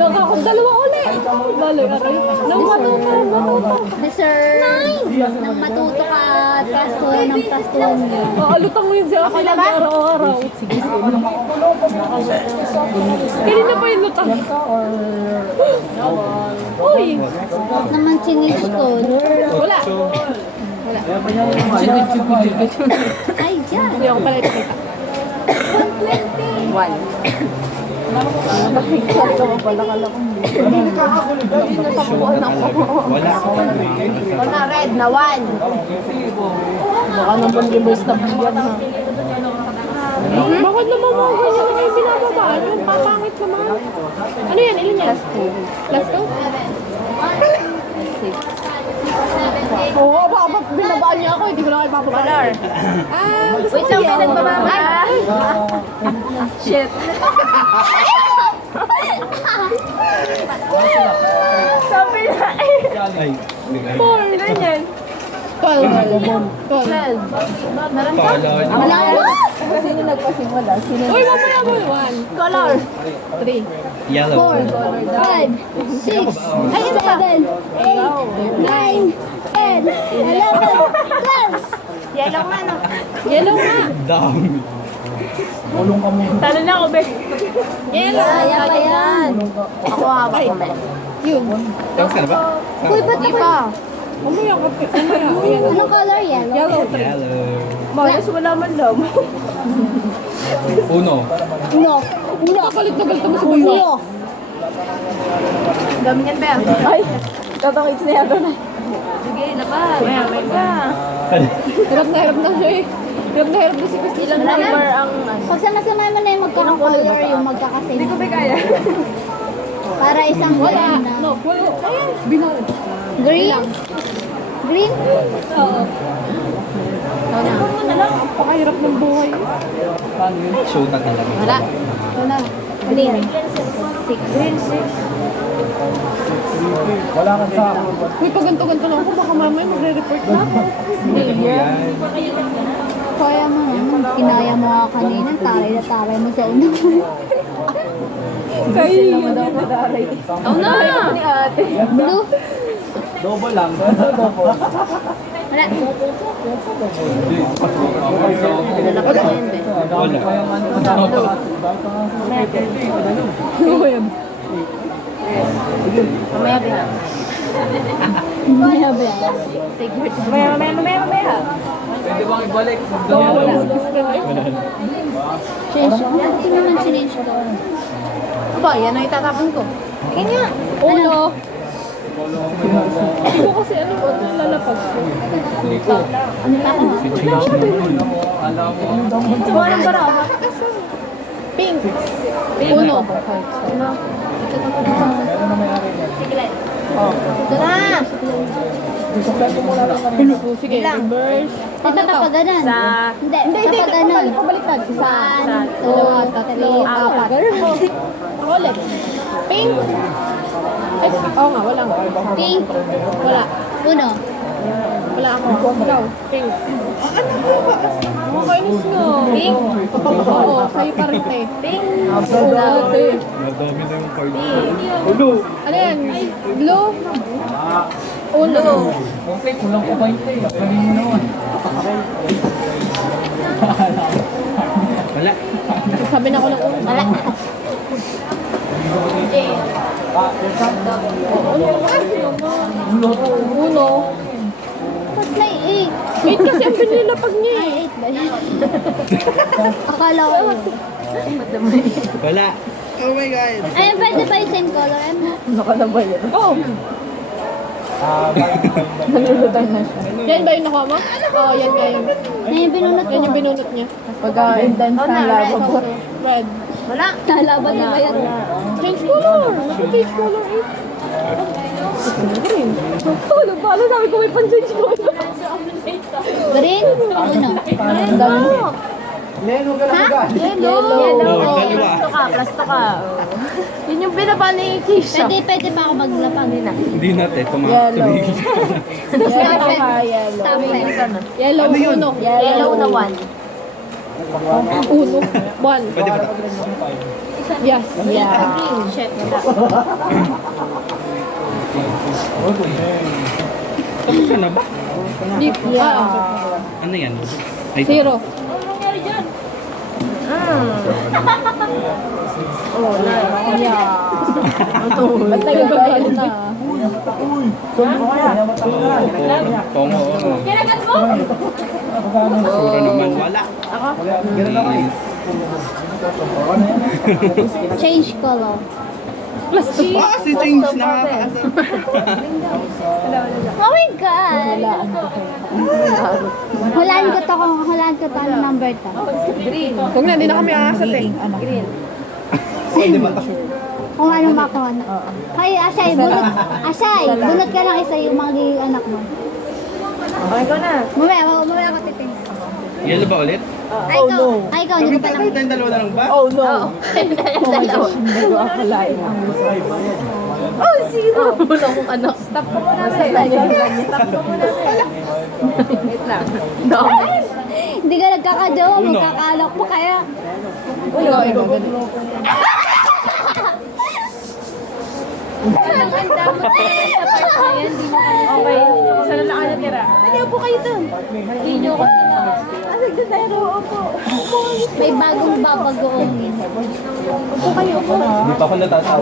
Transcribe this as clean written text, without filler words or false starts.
Dalawa ulit. Baloy, aray. Nang matuto. Sir, nang matuto ka at pastuhan ng pastuhan niyo. Alutang mo yun siya. Ako naman? Araw-araw. Sige. Kanina pa yung lutang. Uy. Bakit naman chinis ko? Wala. Ay, dyan. Hindi ako pala ipakita. 120. Wala red na 1. Baka naman reverse na bigyan ha. Bakit naman mga ganyan na kayo binababaan? Yung papangit naman. Ano yan? Ilan yan? Last 2? Oo, baka binabaan niya ako. Hindi ko na kayo papabaan. Gusto Wait lang, may nagbababa. Shit. Sabi na eh. 4. Ilan yan? 12. 12. Wala mo? Sino nagpasimula? Sino Uy, mamaya mo. 1. Color. 3. Yellow. 5, 6, 7, 8, 9, 10, 11, 12. Yellow nga no. Yellow nga. Dami. Talo na ako, be. Yellow. Kaya pa yan. Ako hawak ko, be. Yun. Tapos ka na ba? Uy, ba't Di ako? pa. Mamaya ka. Ayan. Anong color yan? Yellow. 3. Yellow. Malas wala man daw. Uno. Uno. Uno. Kapalit na balita mo sa Uno. bulo. Dami yan, be. Ay, tatangits na yata na. Sige, labas. Maya, may ka. Hirap na siya eh. Hirap na si Christy. Ilang number ang Pag sama-sama mo na yung magkaka-color, yung magkakasame. Hindi ko ba kaya? Para isang Wala. green na. No, wala. Ayan. Binaw. Green? Green? Oo. Napakahirap ng buhay. Show na talaga. Wala. Wala. Green. Green 6. Uy, pag ganto-ganto lang ako, baka mamaya magre-report na ako. Kaya mo naman. Kinaya mo nga kanina. Taray na taray mo sa una. Kaya Oh na! ni ate. Blue? Double lang. Wala. Lalaki ko yun, be. Wala. Mamaya, be. Maya ba yan? Mamaya. Pwede bang ibalik? Wala. Gusto na yun. Change. Ito naman sinange ko. Aba, yan ang itatapon ko. Kanya. Uno. Hindi ko kasi ano ko, lalapag ko. Ano pa ako? Suwa ng baraha. Pink. Uno. Ito na. Sige, reverse. Ito kapag ganun. Hindi, kapag ganun. Pabaliktad. One, two, tatlo, apat. Ako ulit. Pink. Ay, oo nga, wala nga. Pink. Wala. Uno. Wala ako. Ikaw. Pink. Makainis nga. Pink? Oo, sa'yo pa rin eh. Pink. Oo, ate. Madami na yung card. Ano yan? Blue? Uno. Okay, kulang ko 20. Galing mo naman. Wala. Sabi na ko ng uno. Wala. Uno. Ba't may eight? Wait kasi ang pinilapag niya Ay, eh. eight ba yun? Akala ko. Wala. Oh my God. Ayun, pwede ba yung same color? nakalabay yan? Oh, Nalulutang na siya. yan ba yung nakuha mo? Oo, yan nga yun. Na yung binunot ko. Yan yung binunot niya. Pagka-dance na lababo. Red. Wala. Nalaban niya ba yan? Change color. Change color eh. Green. Oh, nagpala sabi ko may pan-change color. Green? Uno. Ang dami. Ha? Yellow. Oh, dalawa. Plasto ka. Yun yung binaba ni Keisha. Pwede pa ako maglapag. Hindi natin. Yellow. Stop it. Yellow. Stop it. Yellow, uno. Yellow na 1. Uno. One. Pwede ba? Yes. Yeah. Chef. Tapos ka na ba? Yeah. Ano yan? Ay, Zero. Ba't nagbabayad na? Tongo. Kinagat mo? Sura naman. Wala. Nice. Change color. Ah, si Change nakakaasa. Oh my God! Hulaan ko to ano number to. Huwag na, hindi na kami aasat eh. Pwede ba ito? Kung anong makuha na. Hay, Ashay, bunot ka lang isa yung mga anak mo. Okay ko na. Mamaya ako titingnan. Yellow ba ulit? Ay, ikaw, hindi ko pa lang. Tayong dalawa na lang ba? Oh no. Hindi ko akalain. Oh, zero! Wala akong anak. Stop ko muna. Stop ko muna. Wait lang. No. Hindi ka nagkakajowa, magkakaalok pa kaya. Okay. Isa na lang ang natira. Hindi po kayo dun. Hindi nyo ko May bagong babagoong. Hindi pa ako natatawa.